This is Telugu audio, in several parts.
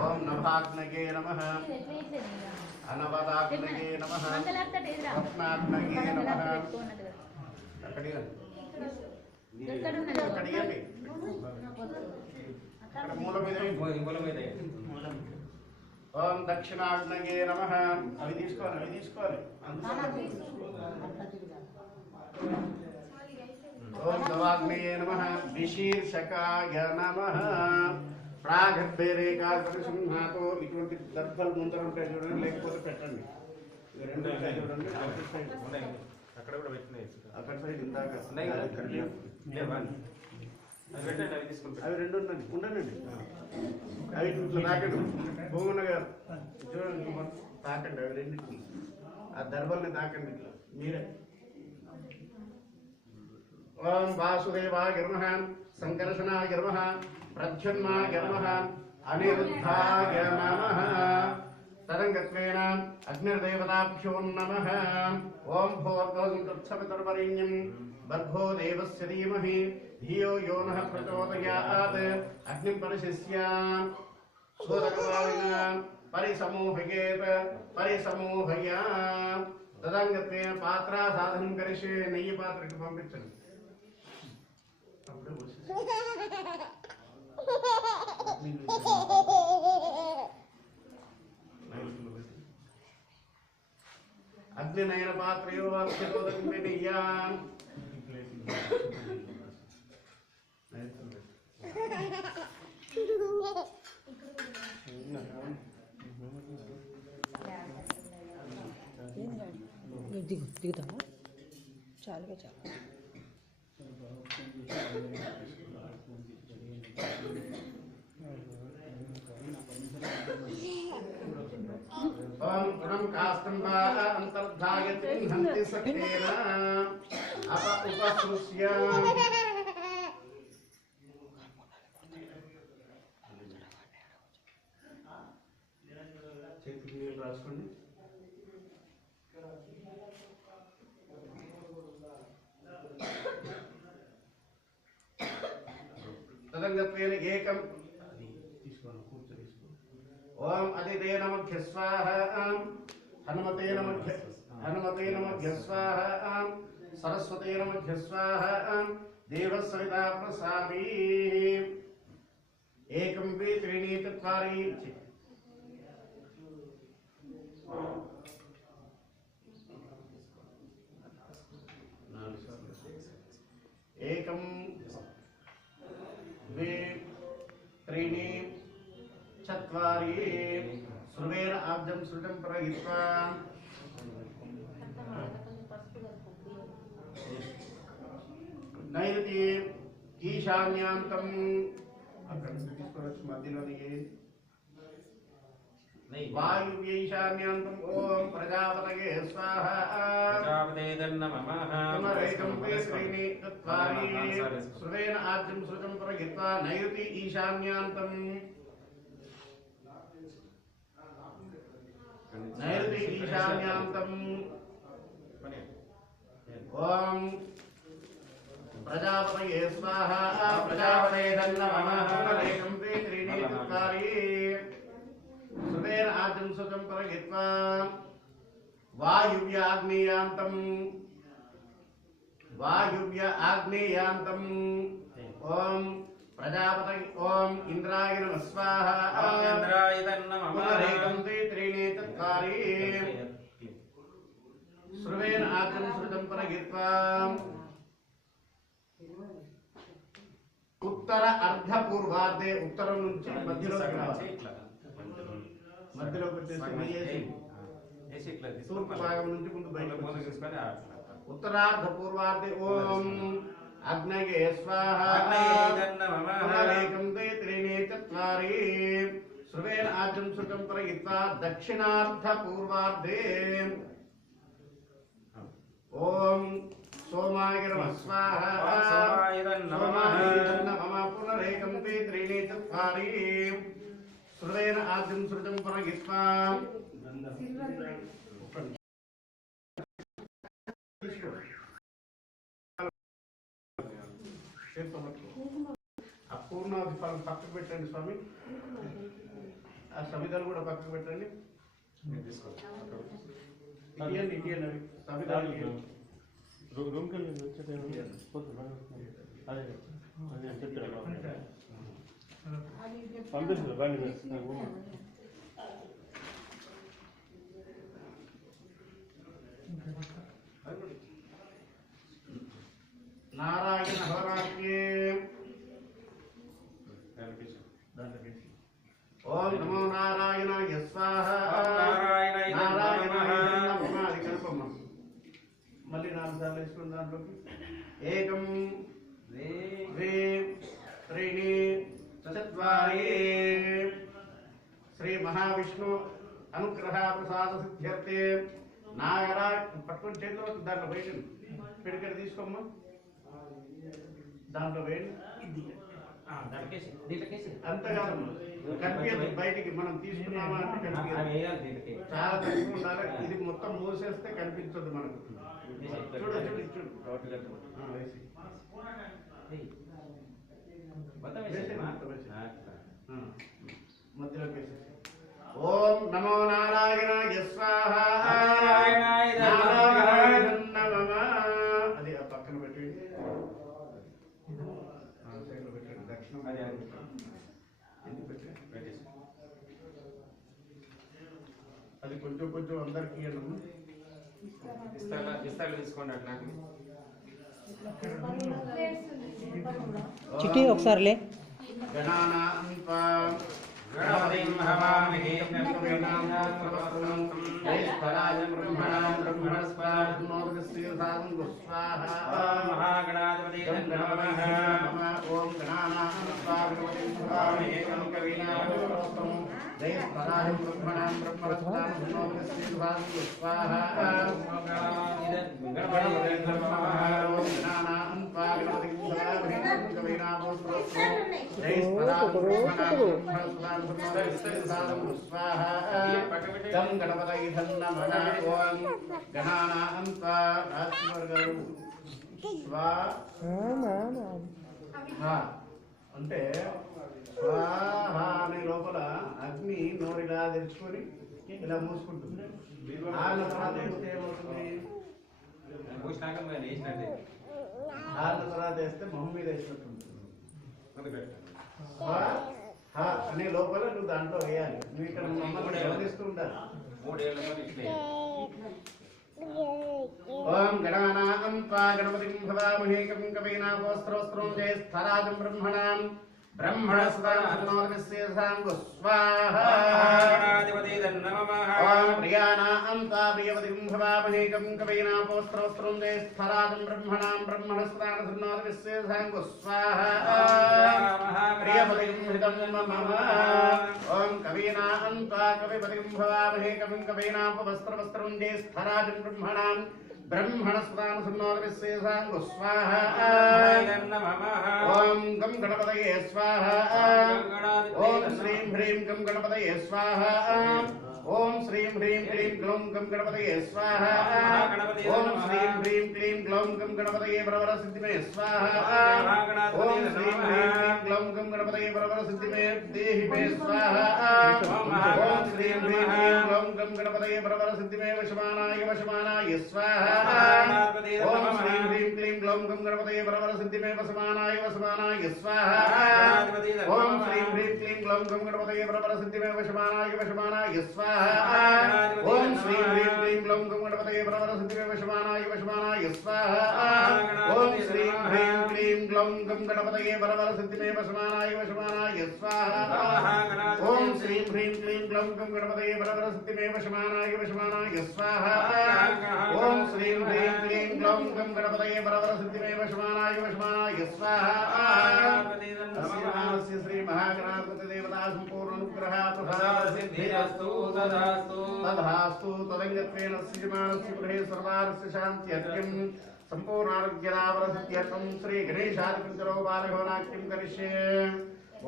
ఓం నభాగ్నగే నమః అనవదాగ్నగే నమః రత్నాగ్నగే నమః ఓం దక్షిణాగ్నగే నమః అవి తీసుకోవాలి ఓం గవాగ్నయే నమః విశీర్షకాయ నమః ప్రాగర్భేరేకాగ్రసింహాతో ఇటువంటి దర్భలు ముందర ఉంటాయి చూడండి, లేకపోతే పెట్టండి. రెండు ఉంటాయి చూడండి, అక్కడ కూడా పెట్టినాయి, అక్కడ సైడ్ ఇందాక అవి రెండు ఉండండి. అవి ఇట్లా తాకండి, భూమన్న గారు చూడండి, తాకండి అవి రెండింటిని, ఆ దర్భల్ని తాకండి ఇట్లా మీరే. ఓం వాసుదేవాయ నమః సంకర్షణాయ నమః ప్రద్యుమ్నాయ నమః అనిరుద్ధాయ నమః తరంగత్వేన అగ్నిర్దేవతాభ్యో నమః. ఓం భూర్భువః తత్సవితుర్వరేణ్యం భర్గో దేవస్య ధీమహి ధియో యో నః ప్రచోదయాత్. అగ్నిం పరిశిష్యాం సూరకవాలిన పరిసమూహయాం. తదంగత్వేన పాత్ర సాధనం కరిష్యే. నెయ్యి పాత్రకి పంపించండి. అగ్ని నయన పాత్రయో నెయ్యాం. దిగుతావా? చాలుగా చాలు. ఓం గుణం కాష్టం వా అంతర్ధాయతి హంతి సఖ్యేన ఉపసృస్య. చేతికి నీళ్ళు రాసుకోండి. తదంగత్వేన ఏకం ఓం అదితే నమః స్వాహ హనుమతే నమః స్వాహ సరస్వతే నమః స్వాహ దేవస్సవితా ప్రసామి. ఏకం వే త్రీణి చత్వారి. ఏకం द्वे त्रीणि चत्वारि. श्रुवेन आब्जं श्रुतं प्रहित्वा नैरति ईशान्यांतं वायुव्यैशान्यांतं ओम प्रजापतये स्वाहा. प्रजापते नमः. पुनरेकं द्वे त्रीणि चत्वारि. श्रुवेन आद्यं श्रुतं प्रहित्वा नैरति ईशान्यांतं ओम प्रजापतये स्वाहा. प्रजापते नमः. पुनरेकं द्वे त्रीणि चत्वारि. श्रुवेन आद्यं श्रुतं प्रहित्वा वायुव्य आग्नेयान्तम् ओम प्रजापति ओम इंद्राय नमः स्वाहा. इंद्राय नमः. पुनरेकं द्वे त्रीणि चत्वारि. श्रुवेन आद्यं श्रुतं प्रहित्वा उत्तर अर्धपूर्वार्धे उत्तरं నుంచి మధ్యలోకి రావాలి. మధ్యలోకి వచ్చేసి తూర్పు భాగం నుంచి ముందు బయటకు తీసుకొని उत्तरार्ध पूर्वार्धे ओम अग्नये स्वाहा. पुनरेकं द्वे त्रीणि चत्वारि. श्रुवेन आद्यं श्रुतं प्रहित्वा दक्षिणार्ध पूर्वार्धे ओम सोमाय नमः स्वाहा. पुनरेकं द्वे त्रीणि चत्वारि. श्रुवेन आद्यं श्रुतं प्रहित्वा అపూర్ణాది ఫలం పక్కకు పెట్టండి స్వామి. ఆ సమిధాలు కూడా పక్కకు పెట్టండి. ఇటీయండి అవి సమిధాలు రూమ్కి వెళ్ళి వచ్చేది అదే చెప్తాను పంపిస్తుంది బండి నారాయణ హరాఖ్యే ఓం నమో నారాయణాయ స్వాహ. నారాయణాయ నమః. అది కలపమ్మ. మళ్ళీ 4 సార్లు వేసుకున్న దాంట్లోకి ఏకం ద్వే త్రీణి చత్వారి శ్రీ మహావిష్ణు అనుగ్రహ ప్రసాద సిద్ధ్యర్థే నాగరాజ్ పట్టుకొని చేతిలో దాంట్లో వేయండి. పిడికడ తీసుకోమ్మా, దాంట్లో వేయండి. అంత కాదమ్మా, కనిపించదు బయటికి. మనం తీసుకున్నామా అంటే కనిపించదు, చాలా తక్కువ ఉండాలి. ఇది మొత్తం మూసేస్తే కనిపించదు మనకు. చూడు చూడు చూడు. మధ్యలోకి వేసేసి ఓం నమో నారాయణాయ స్వాహ. నారాయణాయ నమః. అది ఆ పక్కన పెట్టండి, సైడ్లో పెట్టండి. దక్షిణం ఎందుకు పెట్టండి, అది కొంచెం కొంచెం అందరికి ఇవ్వండి. ఇస్తాలు తీసుకోండి అట్లా. చిట్టి ఒకసారిలే. అంటే స్వాహ అనే లోపల అగ్ని నోరిలా తెరుచుకొని ఇలా మూసుకుంటుంది. ఆళ్ళ తర్వాత వేస్తే ఏమవుతుంది, ఆళ్ళ తర్వాత వేస్తే మొహం మీద వేసినట్టుంది. అనే లోపల నువ్వు దాంట్లో వేయాలి. నువ్వు ఇక్కడ మమ్మల్ని గమనిస్తూ ఉండాలి. ఓం గణానాం త్వా గణపతిం భవామహే కవిం కవీనామోస్త్రోస్త్రం జయస్థరాజం బ్రహ్మణాం బ్రహ్మణస్వాహాం స్వాహా. ఓం ప్రియానాం త్వా ప్రియవతిం భవామహే కవిం కవీనామోస్త్రోస్త్రం జయస్థరాజం బ్రహ్మణాం బ్రహ్మణస్వాహాం స్వాహా. ప్రియవతిం హృదం మమ. ఓం కవీనాం త్వా కవిపతిం భవామహే కవిం కవీనామోస్త్రవస్త్రం జయస్థరాజం బ్రహ్మణాం బ్రహ్మణస్వాహాం స్వాహా. ఓం గం గణపతయే స్వాహా. ఓం శ్రీం హ్రీం గం గణపతయే స్వాహా. ఓం శ్రీం హ్రీం క్లీం గ్లౌం గం గణపతయే స్వాహా. ఓం శ్రీం హ్రీం క్లీం గ్లౌం గం గణపతయే ప్రవర సిద్ధిమే స్వాహా. ఓం శ్రీం హ్రీం క్లీం గ్లౌం గం గణపతయే ప్రవర సిద్ధిమే దేహి మే స్వాహా. ఓం శ్రీం హ్రీం క్లీం గ్లౌం గం గణపతయే ప్రవర సిద్ధిమే వశమానాయ వశమానాయ స్వాహా. ఓం శ్రీం హ్రీం క్లీం గ్లౌం గం గణపతయే ప్రవర సిద్ధిమే వశమానాయ వశమానాయ స్వాహా. ఓం శ్రీం హ్రీం క్లీం గ్లౌం గం గణపతయే ప్రవర సిద్ధిమే వశమానాయ వశమానాయ స్వాహా. ఓం శ్రీం హ్రీం క్లీం గ్లౌం గం గణపతయే ప్రవర సిద్ధిమే వశమానాయ వశమానాయ స్వాహా. ఓం శ్రీం హ్రీం క్లీం గ్లౌం గం గణపతయే ప్రవర సిద్ధిమే వశమానాయ వశమానాయ స్వాహా. ఓం శ్రీం హ్రీం క్లీం గ్లౌం గం గణపతయే ప్రవర సిద్ధిమే వశమానాయ వశమానాయ స్వాహా. ఓం శ్రీం హ్రీం క్లీం గ్లౌం గం గణపతయే ప్రవర సిద్ధిమే వశమానాయ వశమానాయ స్వాహా. అస్య శ్రీ మహాగణాధిపతి దేవతా సంపూర్ణ అనుగ్రహ సిద్ధిరస్తు తదాస్తు. తదాస్తు. తదంగత్వేన శ్రీమానస్య గృహే సర్వారస్య శాంత్యర్థం సంపూర్ణారోగ్యలాభసిద్ధ్యర్థం శ్రీ గణేశాదిపించరో బాలభవనాఖ్యం కరిష్యే.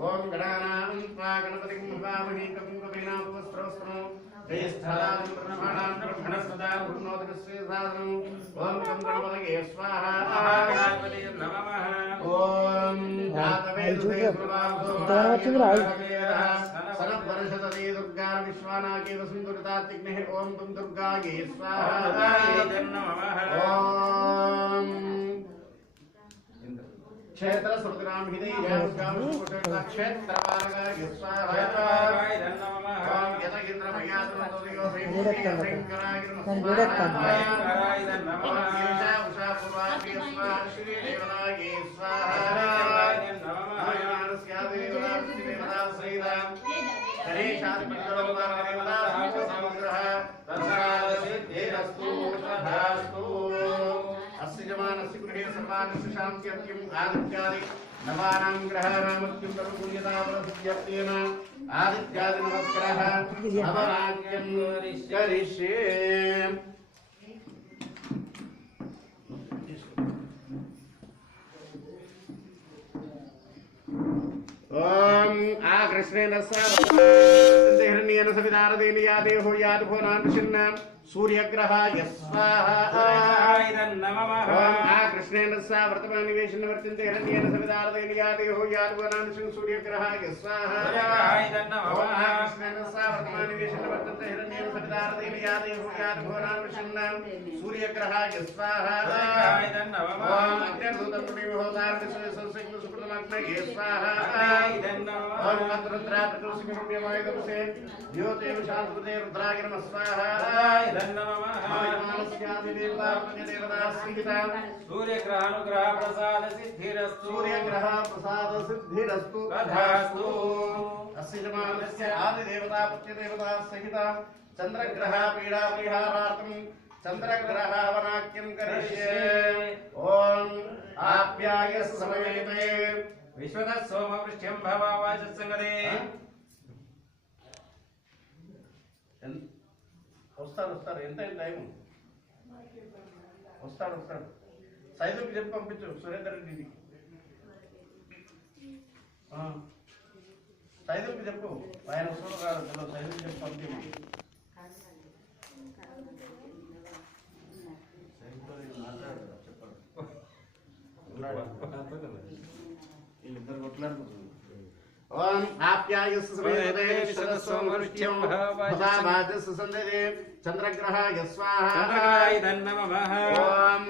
ఓం గణానాం త్వా గణపతిం భవామహే కవిం కవీనామోస్త్రవస్త్రం జయస్థరాజం బ్రహ్మణాం బ్రహ్మణస్పదా బ్రహ్మోదకస్య సాధనం. ఓం గం గణపతయే స్వాహా. ఓం జాతవేదతే సుభావో सनद्वर्षतते दुर्गा विश्वानाके वसुन्दुरितात्तिग्नेः ॐ तं दुर्गायै स्वाहा ॐ क्षेत्र सुरग्राम हिदैयां गामसुषेता क्षेत्रपालकाय स्वाहा ॐ यतगिन्द्रमयातुरतोयो भैङ्कराय नमः गिरिजा उषा पूर्वाभि स्वाहा श्रीदेवतायै स्वाहा देवता सहिता गणेशादिपत्रोपदेवता समुद्रः तत्सादसिद्धिरस्तु तथास्तु अस्य जमानस्य गृहे सर्वानस्य शान्त्यर्थम् आदित्यादि नवानां ग्रहाणामत्यं तरुपुण्यतावरसिद्ध्यर्थेन आदित्यादि नमस्कारः अवराज्यं करिष्ये ओम आकृष्णेन हिरण्येन सवितारदेन या देहो याद भुवनानुषिन्न सूर्यग्रहाय स्वाहा ओम आकृष्णेन वर्तमान निवेशन वर्तन्ते हिरण्येन सवितारदेन या देहो याद भुवनानुषिन्न सूर्यग्रहाय स्वाहा ओम आकृष्णेन वर्तमान निवेशन वर्तन्ते हिरण्येन सवितारदेन या देहो याद भुवनानुषिन्न सूर्यग्रहाय स्वाहा ओम अग्निर्भूतं पुण्यहोतारं संसिग्न सुकृतमग्नये स्वाहा ओम रुद्रा प्रकृतिसिंहम्यमायदपसे द्योतेव शांतपते रुद्राय नमः स्वाहा सूर्यग्रहानुग्रह प्रसाद सिद्धिरस्तु तथास्तु अस्य जमानस्य आदिदेवता पत्यदेवता सहित चंद्रग्रह पीडा परिहारार्थं चंद्रग्रहावनाक्यं करिष्ये ओम आप्यायस समवेते विश्वतः सोमवृष्ट्यं भवावाचत्संगते వస్తాడు ఎంత టైం వస్తాడు సైదుకి చెప్పి పంపించు సురేందర్ రెడ్డికి సైదుకి చెప్పు ఆయన వస్తాడు కాదు సైదుకి చెప్పి పంపించు వీళ్ళిద్దరు కొట్లాడుకుంటున్నారు ओम आप्यायस समेते शरस्वमृष्ट्यं भवावाचस संदते चंद्रग्रहाय स्वाहा ओम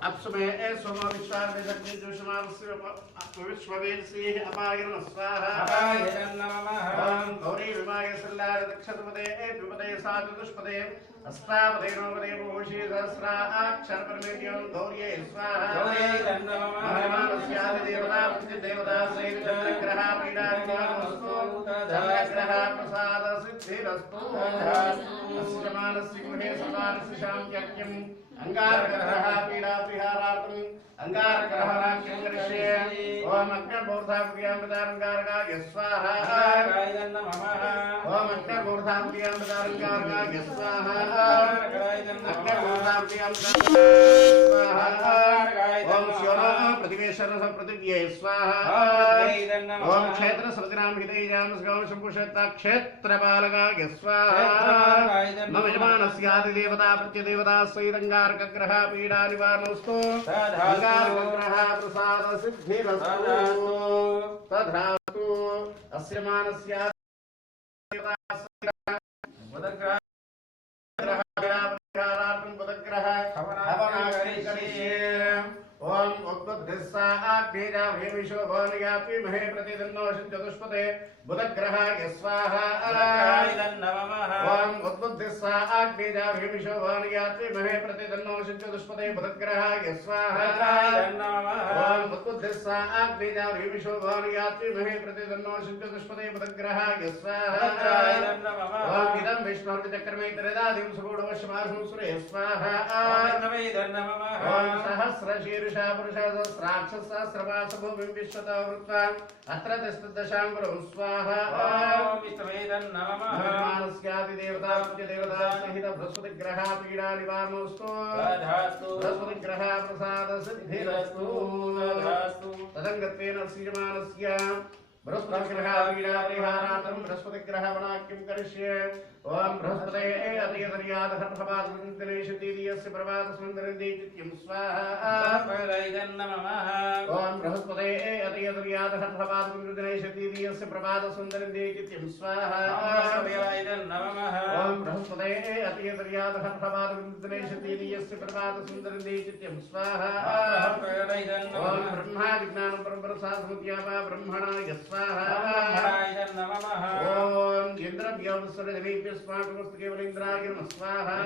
अप्सुमे सोम विश्वार्वेदग्नि जोषमावस्य विश्ववेदसी अपाय नमः स्वाहा ओम गौरी विमाय सल्लार दक्षतपदे विपदे साचतुष्पदे अस्तापदे नवपदे भूषि सहस्रा अक्षर परमेद्यं गौर्ये स्वाहा देवता देवता सहित चंद्रग्रह पीडा निवारणस्तु चंद्रग्रह प्रसाद सिद्धिरस्तु अस्यमानस्य गृहे सर्वानस्य शान्त्यर्घ्यम् अंगारग्रह पीडा परिहारार्थं अंगारग्रहणाख्यं करिष्ये ओम अग्निर्मूर्धाभ्यामृतारङ्गारकाय स्वाहा ओम अग्निर्मूर्धाभ्यामृतारङ्गारकाय स्वाहा अग्निर्मूर्धाभ्यामृतारङ्गारकाय स्वाहा ओम स्योनो प्रतिवेशर पृथिव्यै स्वाहा ओम क्षेत्र सवतिनां हिदैयां स्गौं शम्भुषेता क्षेत्रपालकाय स्वाहा मम यजमानस्यादि देवता प्रत्यदेवता सैरङ्गारकग्रह पीडा निवारणस्तु ग्रह प्रसाद सिद्धिरस्तु तथास्तु अस्य मानस्य ओम उद्बुद्धिस्सा आग्नेया भेमिषो भवनयापि महे प्रतिदन्नो चतुष्पदे बुधग्रहाय स्वाहा ओम उद्बुद्धिस्सा आग्नेया भेमिषो भवनयापि महे प्रतिदन्नो चतुष्पदे बुधग्रहाय स्वाहा ओम उद्बुद्धिस्सा आग्नेया भेमिषो भवनयापि महे प्रतिदन्नो चतुष्पदे बुधग्रहाय स्वाहा ओम इदं विष्णुर्विचक्रमे त्रिदादिं सुगुणवशमासं सुरे स्वाहा ओम सहस्रशीर्षा पुरुषा सहस्राक्ष सहस्रपाशभूमिं विश्वतो वृत्वा अत्र तिष्ठदशाङ्कुरं स्वाहा ओम विष्णुवेदं नमः मानस्यादिदेवता प्रत्यदेवता सहित बृहस्पतिग्रह पीडा निवारणोस्तु तथास्तु बृहस्पतिग्रह प्रसाद सिद्धिरस्तु तथास्तु तदङ्गत्वेन श्रीमानस्य बृहस्पतिग्रहावीणापरिहारार्थं बृहस्पतिग्रहवणाख्यं करिष्ये ओम बृहस्पते अतियदर्यादहर्भवादन्तिनेशतीयस्य प्रभातस्मन्दरन्दित्यं स्वाहा ओम बृहस्पते अतियदर्यादहर्भवादन्तिनेशतीयस्य प्रभातस्मन्दरन्दित्यं स्वाहा ओम बृहस्पते अतियदर्यादहर्भवादन्तिनेशतीयस्य प्रभातस्मन्दरन्दित्यं स्वाहा ओम ब्रह्मा विज्ञानं परमप्रसादमुद्यापा ब्रह्मणाय स्वाहा ओम इंद्रव्यवसरजनेभ्यः स्वाहास्तु केवलेन्द्राय नमः स्वाहा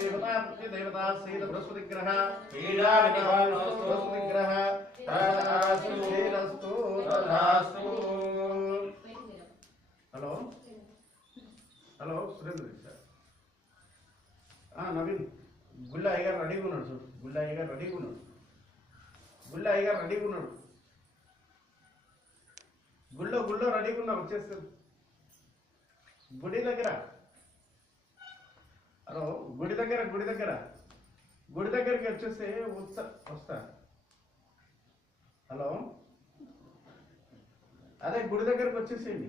देवता प्रत्यदेवता सेद बृहस्पतिग्रह बृहस्पतिग्रह तथास्तु तथास्तु। हेलो हेलो सुरेंद्र सर नवीन గుళ్ళ అయ్యగారు రెడీగా ఉన్నాడు చూడు గుళ్ళ అయ్యగారు రెడీగా ఉన్నాడు గుళ్ళ అయ్యగారు రెడీగా ఉన్నాడు గుళ్ళో రెడీగా ఉన్నాడు వచ్చేస్తారు గుడి దగ్గర హలో గుడి దగ్గరికి వచ్చేస్తే వస్తా హలో అదే గుడి దగ్గరికి వచ్చేసేయండి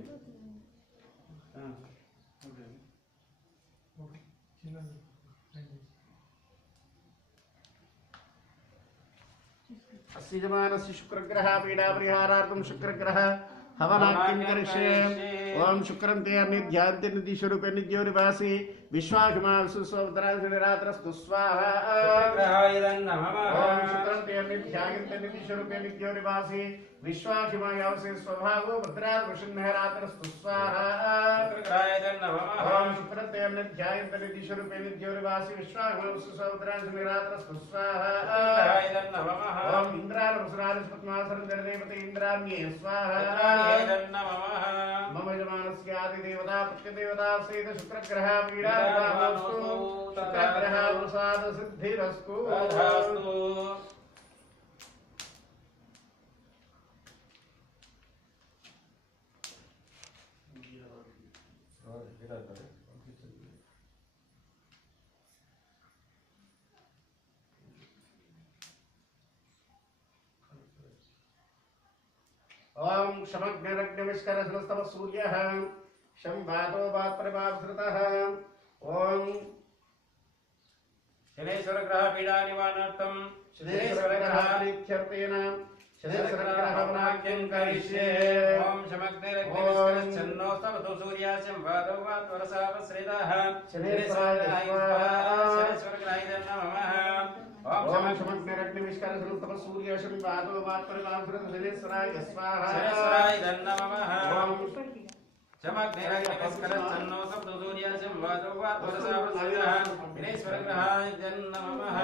अस्यजमानस्य शुक्रग्रह पीडापरिहारार्थं शुक्रग्रह हवनाख्यं करिष्ये ओम शुक्रं ते अन्यध्यान्ते निधिस्वरूपे नित्योरिवासी विश्वाहिमा विश्वसोत्तराधिरात्रस्तु स्वाहा ओम शुक्रं ते अन्यध्यान्ते निधिस्वरूपे नित्योरिवासी विश्वाहिमा यावसे स्वभावो भद्रात् वृषन्नहरात्रस्तु स्वाहा ओम शुक्रं ते अन्यध्यान्ते निधिस्वरूपे नित्योरिवासी विश्वाहिमा विश्वसोत्तराधिरात्रस्तु स्वाहा ओम इंद्राय वसुरादिस्पत्मासरं देवते इंद्राण्ये स्वाहा मम यजमानस्य आदिदेवता प्रत्यदेवता सेद शुक्रग्रह पीडास्तु शुक्रग्रह प्रसाद सिद्धिरस्तु ओम क्षमग्निरग्निविष्करसनस्तव सूर्यः शं वातो वात्परिभावसृतः ओम शनेश्वर ग्रह पीडा निवारणार्थं शनेश्वर ग्रह प्रीत्यर्थेन शनेश्वर ग्रह वनाख्यं करिष्ये ओम शमग्निरग्निविष्करश्चन्नो स्तवतो सूर्याचं वातो वात्वरसापश्रितः शनेश्वर ग्रहाय नमः ओम क्षमग्निरग्निविष्करसनस्तव सूर्यः शं वातो वात्परिभावसृतः शनेश्वराय स्वाहा शनेश्वराय नमः ओम शमग्निरग्निविष्करश्चन्नो स्तवतो सूर्याचं वातो वात्वरसापश्रितः शनेश्वर ग्रहाय नमः।